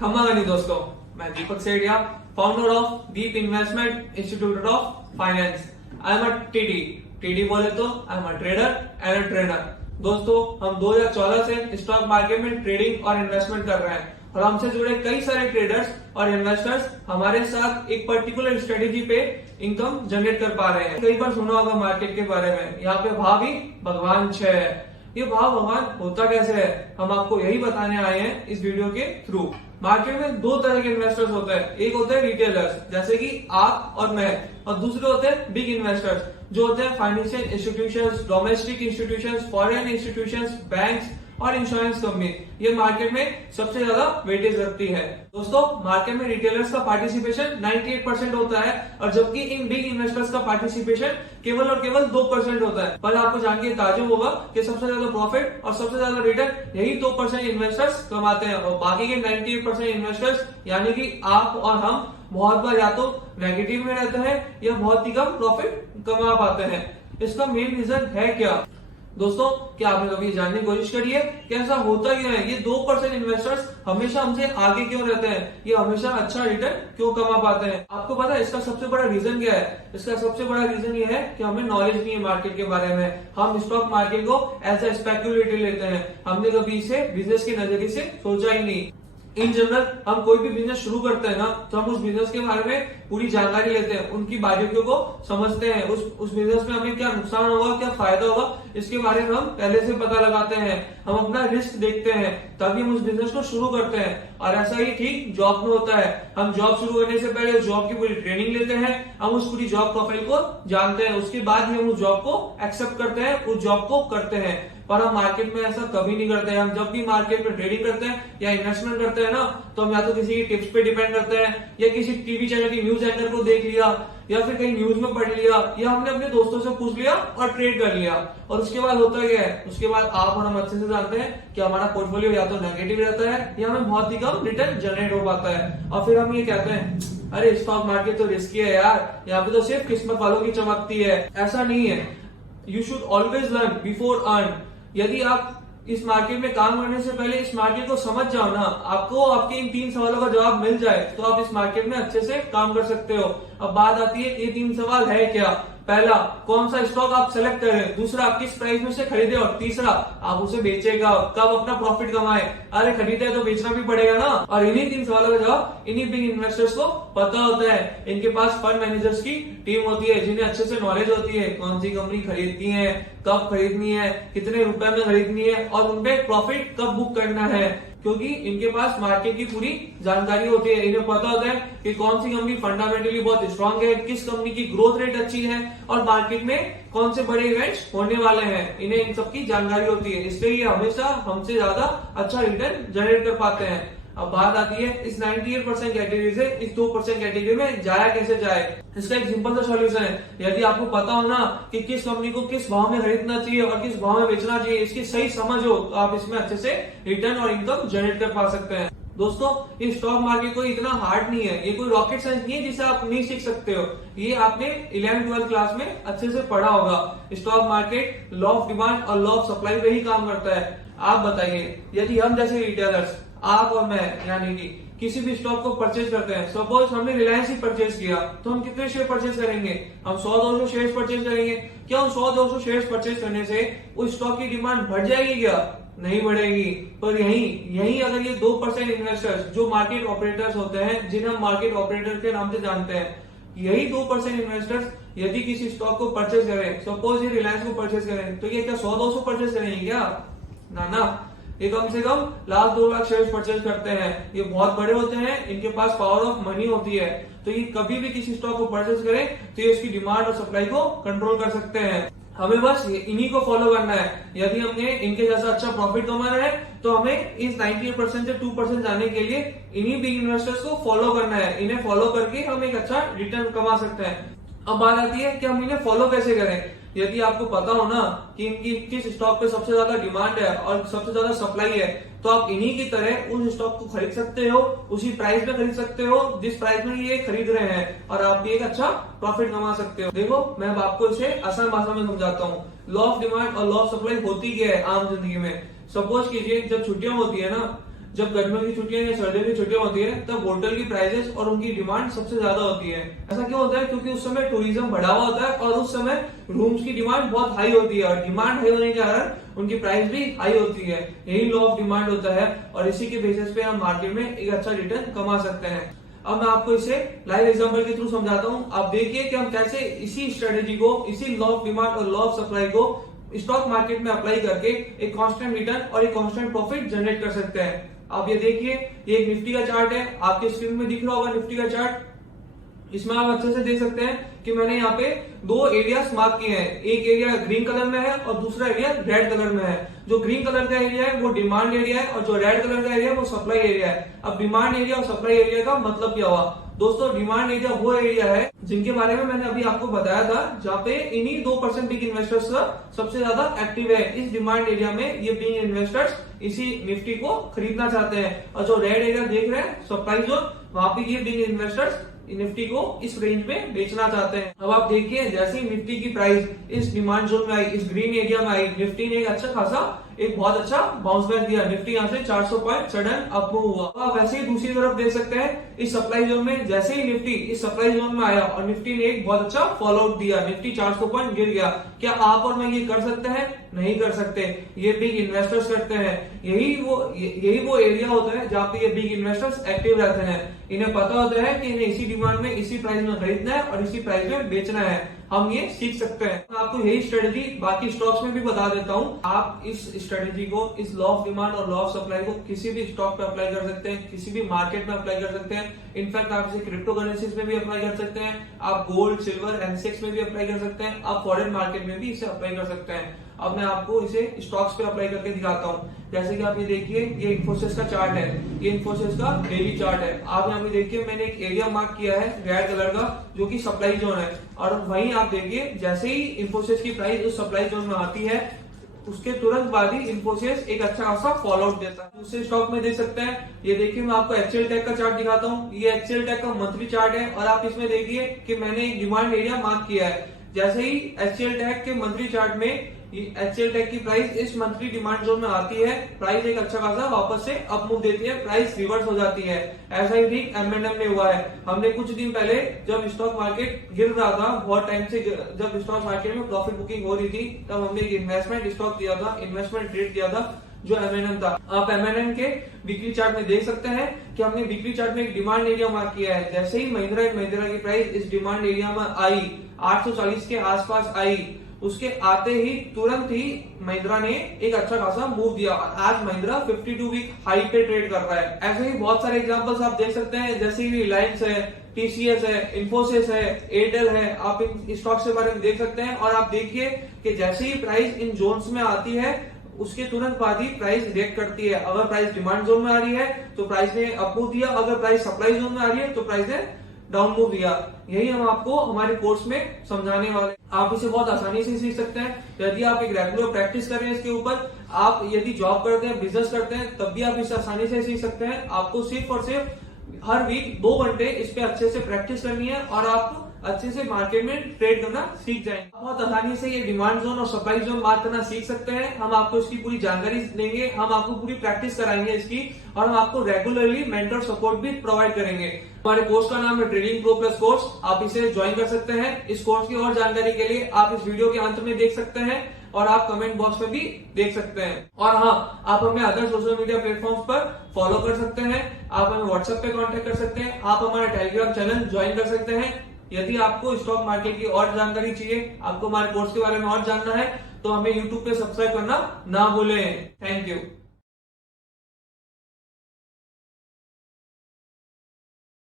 खम्मा गनी दोस्तों, मैं Deepak Sethia, founder of Deep investment institute of finance. I am a TD. TD बोले तो I am a trader and a trainer. दोस्तों, हम 2014 से स्टॉक मार्केट में ट्रेडिंग और इन्वेस्टमेंट कर रहे हैं और हमसे जुड़े कई सारे ट्रेडर्स और इन्वेस्टर्स हमारे साथ एक पर्टिकुलर स्ट्रेटेजी पे इनकम जनरेट कर पा रहे हैं। कई बार सुना होगा मार्केट के बारे में, यहाँ पे भाव ही भगवान है। ये भाव भगवान होता कैसे है, हम आपको यही बताने आए हैं इस वीडियो के थ्रू। मार्केट में दो तरह के इन्वेस्टर्स होते हैं, एक होते हैं रिटेलर्स जैसे कि आप और मैं, और दूसरे होते हैं बिग इन्वेस्टर्स जो होते हैं financial institutions, domestic institutions, foreign institutions, banks और इंश्योरेंस कंपनी। ये मार्केट में सबसे ज्यादा वेटेज रखती है। दोस्तों, मार्केट में रिटेलर्स का पार्टिसिपेशन 98% होता है और जबकि इन बिग इन्वेस्टर्स का पार्टिसिपेशन केवल और केवल 2% होता है। पर आपको जान के ताज्जुब होगा कि सबसे ज्यादा प्रॉफिट और सबसे ज्यादा रिटर्न यही 2% इन्वेस्टर्स कमाते हैं और बाकी के 98% इन्वेस्टर्स यानी कि आप और हम बहुत बार या तो नेगेटिव में रहते हैं या बहुत ही कम प्रॉफिट कमा पाते हैं। इसका मेन रीजन है क्या? दोस्तों, क्या आपने कभी जानने की कोशिश करी है कि ऐसा होता क्यों है? ये 2% इन्वेस्टर्स हमेशा हमसे आगे क्यों रहते हैं? ये हमेशा अच्छा रिटर्न क्यों कमा पाते हैं? आपको पता है इसका सबसे बड़ा रीजन क्या है? इसका सबसे बड़ा रीजन ये है कि हमें नॉलेज नहीं है मार्केट के बारे में। हम स्टॉक मार्केट को एज ए स्पेक्युलेटिव लेते हैं। हमने कभी इसे बिजनेस के नजरिए से सोचा ही नहीं। इन जनरल हम कोई भी बिजनेस शुरू करते हैं ना, तो हम उस बिजनेस के बारे में पूरी जानकारी लेते हैं, उनकी बारीकियों को समझते हैं। उस बिजनेस में हमें क्या नुकसान होगा, क्या फायदा होगा, इसके बारे में हम पहले से पता लगाते हैं। हम अपना रिस्क देखते हैं तभी हम उस बिजनेस को शुरू करते हैं। और ऐसा ही ठीक जॉब में होता है। हम जॉब शुरू करने से पहले जॉब की पूरी ट्रेनिंग लेते हैं, हम उस पूरी जॉब प्रोफाइल को जानते हैं, उसके बाद ही हम उस जॉब को एक्सेप्ट करते हैं, उस जॉब को करते हैं। पर हम मार्केट में ऐसा कभी नहीं करते हैं। हम जब भी मार्केट में ट्रेडिंग करते हैं या इन्वेस्टमेंट करते हैं ना, तो हम या तो किसी की टिप्स पे डिपेंड करते हैं या किसी टीवी चैनल की न्यूज एंकर को देख लिया या फिर कहीं न्यूज में पढ़ लिया या हमने अपने दोस्तों से पूछ लिया और ट्रेड कर लिया। और उसके बाद होता क्या है, उसके बाद आप और हम अच्छे से जानते हैं कि हमारा पोर्टफोलियो या तो नेगेटिव रहता है या हमें बहुत ही कम रिटर्न जनरेट हो पाता है। और फिर हम ये कहते हैं, अरे स्टॉक मार्केट तो रिस्की है यार, यहाँ पे तो सिर्फ किस्मत वालों की चमकती है। ऐसा नहीं है। You should always learn before earn. यदि आप इस मार्केट में काम करने से पहले इस मार्केट को समझ जाओ ना, आपको आपके इन 3 सवालों का जवाब मिल जाए तो आप इस मार्केट में अच्छे से काम कर सकते हो। अब बात आती है, ये 3 सवाल है क्या? पहला, कौन सा स्टॉक आप सेलेक्ट करें। दूसरा, आप किस प्राइस में से खरीदे। और तीसरा, आप उसे बेचेगा कब, अपना प्रॉफिट कमाए। अरे खरीदे है तो बेचना भी पड़ेगा ना। और इन्हीं 3 सवालों का जवाब इन्हीं बिग इन्वेस्टर्स को पता होता है। इनके पास फंड मैनेजर्स की टीम होती है जिन्हें अच्छे से नॉलेज होती है कौन सी कंपनी खरीदनी है, कब खरीदनी है, कितने रुपए में खरीदनी है और उनपे प्रॉफिट कब बुक करना है। क्योंकि इनके पास मार्केट की पूरी जानकारी होती है। इन्हें पता होता है कि कौन सी कंपनी फंडामेंटली बहुत स्ट्रांग है, किस कंपनी की ग्रोथ रेट अच्छी है और मार्केट में कौन से बड़े इवेंट्स होने वाले हैं। इन्हें इन सब की जानकारी होती है, इसलिए ये हमेशा हमसे ज्यादा अच्छा रिटर्न जनरेट कर पाते हैं। अब बात आती है इस 98% कैटेगरी से इस 2% कैटेगरी में जाया कैसे जाए। इसका एक सिंपल सा सॉल्यूशन है। यदि आपको पता हो ना कि किस कंपनी को किस भाव में खरीदना चाहिए और किस भाव में बेचना चाहिए, इसकी सही समझ हो तो आप इसमें अच्छे से रिटर्न और इनकम जनरेट कर पा सकते हैं। दोस्तों, ये स्टॉक मार्केट कोई इतना हार्ड नहीं है, ये कोई रॉकेट साइंस नहीं है जिसे आप नहीं सीख सकते हो। ये आपने 11th-12th क्लास में अच्छे से पढ़ा होगा। Stock market law of demand और लॉ ऑफ सप्लाई पे ही काम करता है। आप बताइए, यदि हम जैसे रिटेलर्स, आप और मैं यानी कि किसी भी स्टॉक को परचेज करते हैं, सपोज हमने रिलायंस ही परचेज किया, तो हम कितने शेयर परचेज करेंगे? हम 100-200 शेयर परचेज करेंगे। क्या उन 100-200 शेयर परचेज करने से उस स्टॉक की डिमांड बढ़ जाएगी क्या? नहीं बढ़ेगी। पर यही अगर ये 2% इन्वेस्टर्स जो मार्केट ऑपरेटर्स होते हैं, जिन्हें हम मार्केट ऑपरेटर के नाम से जानते हैं, यही 2% इन्वेस्टर्स यदि किसी स्टॉक को परचेज करें, सपोज ये रिलायंस को परचेज करें, तो ये क्या 100-200 परचेज करेंगे क्या? ना, ये कम से कम 1-2 लाख शेयर परचेज करते हैं। ये बहुत बड़े होते हैं, इनके पास पावर ऑफ मनी होती है, तो ये कभी भी किसी स्टॉक को परचेज करें तो ये उसकी डिमांड और सप्लाई को कंट्रोल कर सकते हैं। हमें बस इन्हीं को फॉलो करना है। यदि हमने इनके जैसा अच्छा प्रॉफिट कमाना है तो हमें इस 98% से 2% जाने के लिए इन्हीं बिग इन्वेस्टर्स को फॉलो करना है। इन्हें फॉलो करके हम एक अच्छा रिटर्न कमा सकते हैं। अब बात आती है कि हम इन्हें फॉलो कैसे करें। यदि आपको पता हो ना कि इनकी किस स्टॉक पे सबसे ज्यादा डिमांड है और सबसे ज्यादा सप्लाई है, तो आप इन्हीं की तरह उस स्टॉक को खरीद सकते हो, उसी प्राइस में खरीद सकते हो जिस प्राइस में ये खरीद रहे हैं और आप भी एक अच्छा प्रॉफिट कमा सकते हो। देखो, मैं अब आपको इसे आसान भाषा में समझाता हूँ। लॉ ऑफ डिमांड और लॉ ऑफ सप्लाई होती क्या है आम जिंदगी में। सपोज कीजिए जब छुट्टियां होती है ना, जब गर्मियों की छुट्टियां या सर्दियों की छुट्टियां होती है तब होटल की प्राइसेस और उनकी डिमांड सबसे ज्यादा होती है। ऐसा क्यों होता है? क्योंकि उस समय टूरिज्म बढ़ा हुआ होता है और उस समय रूम्स की डिमांड बहुत हाई होती है और डिमांड हाई होने के कारण उनकी प्राइस भी हाई होती है। यही लॉ ऑफ डिमांड होता है और इसी के बेसिस पे हम मार्केट में एक अच्छा रिटर्न कमा सकते हैं। अब मैं आपको इसे लाइव एग्जांपल के थ्रू समझाता हूं। आप देखिए कि हम कैसे इसी स्ट्रेटेजी को, इसी लॉ ऑफ डिमांड और लॉ ऑफ सप्लाई को स्टॉक मार्केट में अप्लाई करके एक कांस्टेंट रिटर्न और एक कांस्टेंट प्रॉफिट जनरेट कर सकते हैं। आप ये देखिए, ये एक निफ्टी का चार्ट है, आपके स्क्रीन में दिख रहा होगा निफ्टी का चार्ट। इसमें आप अच्छे से देख सकते हैं कि मैंने यहाँ पे दो एरियाज मार्क किए हैं। एक एरिया ग्रीन कलर में है और दूसरा एरिया रेड कलर में है। जो ग्रीन कलर का एरिया है वो डिमांड एरिया है और जो रेड कलर का एरिया है वो सप्लाई एरिया है। अब डिमांड एरिया और सप्लाई एरिया का मतलब क्या हुआ? दोस्तों, डिमांड एरिया वो एरिया है जिनके बारे में मैंने अभी आपको बताया था, जहाँ पे इन्हीं 2% बिग इन्वेस्टर्स का सबसे ज्यादा एक्टिव है। इस डिमांड एरिया में ये बिग इन्वेस्टर्स इसी निफ्टी को खरीदना चाहते हैं और जो रेड एरिया देख रहे हैं सप्लाई जोन, वहां पे ये बिग इन्वेस्टर्स निफ्टी को इस रेंज में बेचना चाहते हैं। अब आप देखिए, जैसे ही निफ्टी की प्राइस इस डिमांड जोन में आई, इस ग्रीन एरिया में आई, निफ्टी ने एक अच्छा खासा, एक बहुत अच्छा बाउंस बैक दिया। निफ्टी यहाँ से 400 पॉइंट सडन अप मूव हुआ। आप वैसे ही दूसरी तरफ देख सकते हैं, इस सप्लाई जोन में जैसे ही निफ्टी इस सप्लाई जोन में आया और निफ्टी ने एक बहुत अच्छा फॉलो आउट दिया, निफ्टी 400 पॉइंट गिर गया। क्या आप और मैं ये कर सकते हैं? नहीं कर सकते। ये बिग इन्वेस्टर्स करते हैं। यही वो एरिया होता है जहाँ पे ये बिग इन्वेस्टर्स एक्टिव रहते हैं। इन्हें पता होता है कि इन्हें इसी डिमांड में, इसी प्राइस में खरीदना है और इसी प्राइस में बेचना है। हम ये सीख सकते हैं। मैं आपको यही स्ट्रेटेजी बाकी स्टॉक्स में भी बता देता हूँ। आप इस स्ट्रेटेजी को, इस लॉ ऑफ डिमांड और लॉ ऑफ सप्लाई को किसी भी स्टॉक पे अप्लाई कर सकते हैं, किसी भी मार्केट में अप्लाई कर सकते हैं। इनफैक्ट आप इसे क्रिप्टो करेंसीज में भी अप्लाई कर सकते हैं, आप गोल्ड, सिल्वर, एनसेक्स में भी अप्लाई कर सकते हैं, आप फॉरेन मार्केट में भी इसे अप्लाई कर सकते हैं। अब मैं आपको इसे स्टॉक्स पे अप्लाई करके दिखाता हूँ। जैसे कि आप ये देखिए, ये इन्फोसिस का चार्ट है, ये इन्फोसिस का डेली चार्ट है। आप यहाँ पे देखिए, मैंने एक एरिया मार्क किया है रेड कलर का, जो कि सप्लाई जोन है। और वहीं आप देखिए, जैसे ही इन्फोसिस की प्राइस उस सप्लाई जोन में आती है, उसके तुरंत बाद ही इन्फोसिस एक अच्छा खासा फॉलो आउट देता है। दूसरे स्टॉक में देख सकते हैं, ये देखिए, मैं आपको एक्सेल टेक का चार्ट दिखाता हूँ। ये एक्सेल टेक का मंथली चार्ट है और आप इसमें देखिए कि मैंने एक डिमांड एरिया मार्क किया है। जैसे ही एक्सेल टेक के मंथली चार्ट में एक्सेल टेक की प्राइस इस मंथली डिमांड जोन में आती है, प्राइस एक अच्छा खासा वापस से अप मूव देती है, प्राइस रिवर्स हो जाती है। ऐसा ही ठीक M&M में हुआ है। हमने कुछ दिन पहले जब स्टॉक मार्केट गिर रहा था, बहुत टाइम से जब स्टॉक मार्केट में प्रॉफिट बुकिंग हो रही थी, तब हमने एक इन्वेस्टमेंट स्टॉक दिया था, इन्वेस्टमेंट ट्रेड किया था, जो M&M था। आप M&M के वीकली चार्ट में देख सकते हैं कि हमने वीकली चार्ट में एक डिमांड एरिया मार्क किया है। जैसे ही महिंद्रा एंड महिंद्रा की प्राइस इस डिमांड एरिया में आई, 840 के आसपास आई, उसके आते ही तुरंत ही महिंद्रा ने एक अच्छा खासा मूव दिया। आज महिंद्रा 52 वीक हाई पे ट्रेड कर रहा है। ऐसे ही बहुत सारे एग्जांपल्स आप देख सकते हैं, जैसे कि रिलायंस है, TCS है, इन्फोसिस है, एयरटेल है। आप इन स्टॉक्स के बारे में देख सकते हैं और आप देखिए कि जैसे ही प्राइस इन जोन्स में आती है, उसके तुरंत बाद ही प्राइस रिएक्ट करती है। अगर प्राइस डिमांड जोन में आ रही है तो प्राइस ने अप मूव दिया, अगर प्राइस सप्लाई जोन में आ रही है तो प्राइस ने डाउन मूव दिया। यही हम आपको हमारे कोर्स में समझाने वाले। आप इसे बहुत आसानी से सीख सकते हैं यदि आप एक रेगुलर प्रैक्टिस करें इसके ऊपर। आप यदि जॉब करते हैं, बिजनेस करते हैं, तब भी आप इसे आसानी से सीख सकते हैं। आपको सिर्फ और सिर्फ हर वीक 2 घंटे इस पे अच्छे से प्रैक्टिस करनी है और आप अच्छे से मार्केट में ट्रेड करना सीख जाएंगे। बहुत आसानी से ये डिमांड जोन और सप्लाई जोन मार्क करना सीख सकते हैं। हम आपको इसकी पूरी जानकारी देंगे, हम आपको पूरी प्रैक्टिस कराएंगे इसकी, और हम आपको रेगुलरली मेंटर सपोर्ट भी प्रोवाइड करेंगे। हमारे कोर्स का नाम है ट्रेडिंग प्रो प्लस कोर्स। आप इसे ज्वाइन कर सकते हैं। इस कोर्स की और जानकारी के लिए आप इस वीडियो के अंत में देख सकते हैं और आप कमेंट बॉक्स में भी देख सकते हैं। और हाँ, आप हमें अदर सोशल मीडिया प्लेटफॉर्म्स पर फॉलो कर सकते हैं। आप हमें व्हाट्सएप पे कांटेक्ट कर सकते हैं। आप हमारा टेलीग्राम चैनल ज्वाइन कर सकते हैं। यदि आपको स्टॉक मार्केट की और जानकारी चाहिए, आपको हमारे कोर्स के बारे में और जानना है, तो हमें यूट्यूब पे सब्सक्राइब करना ना भूलें। Thank you.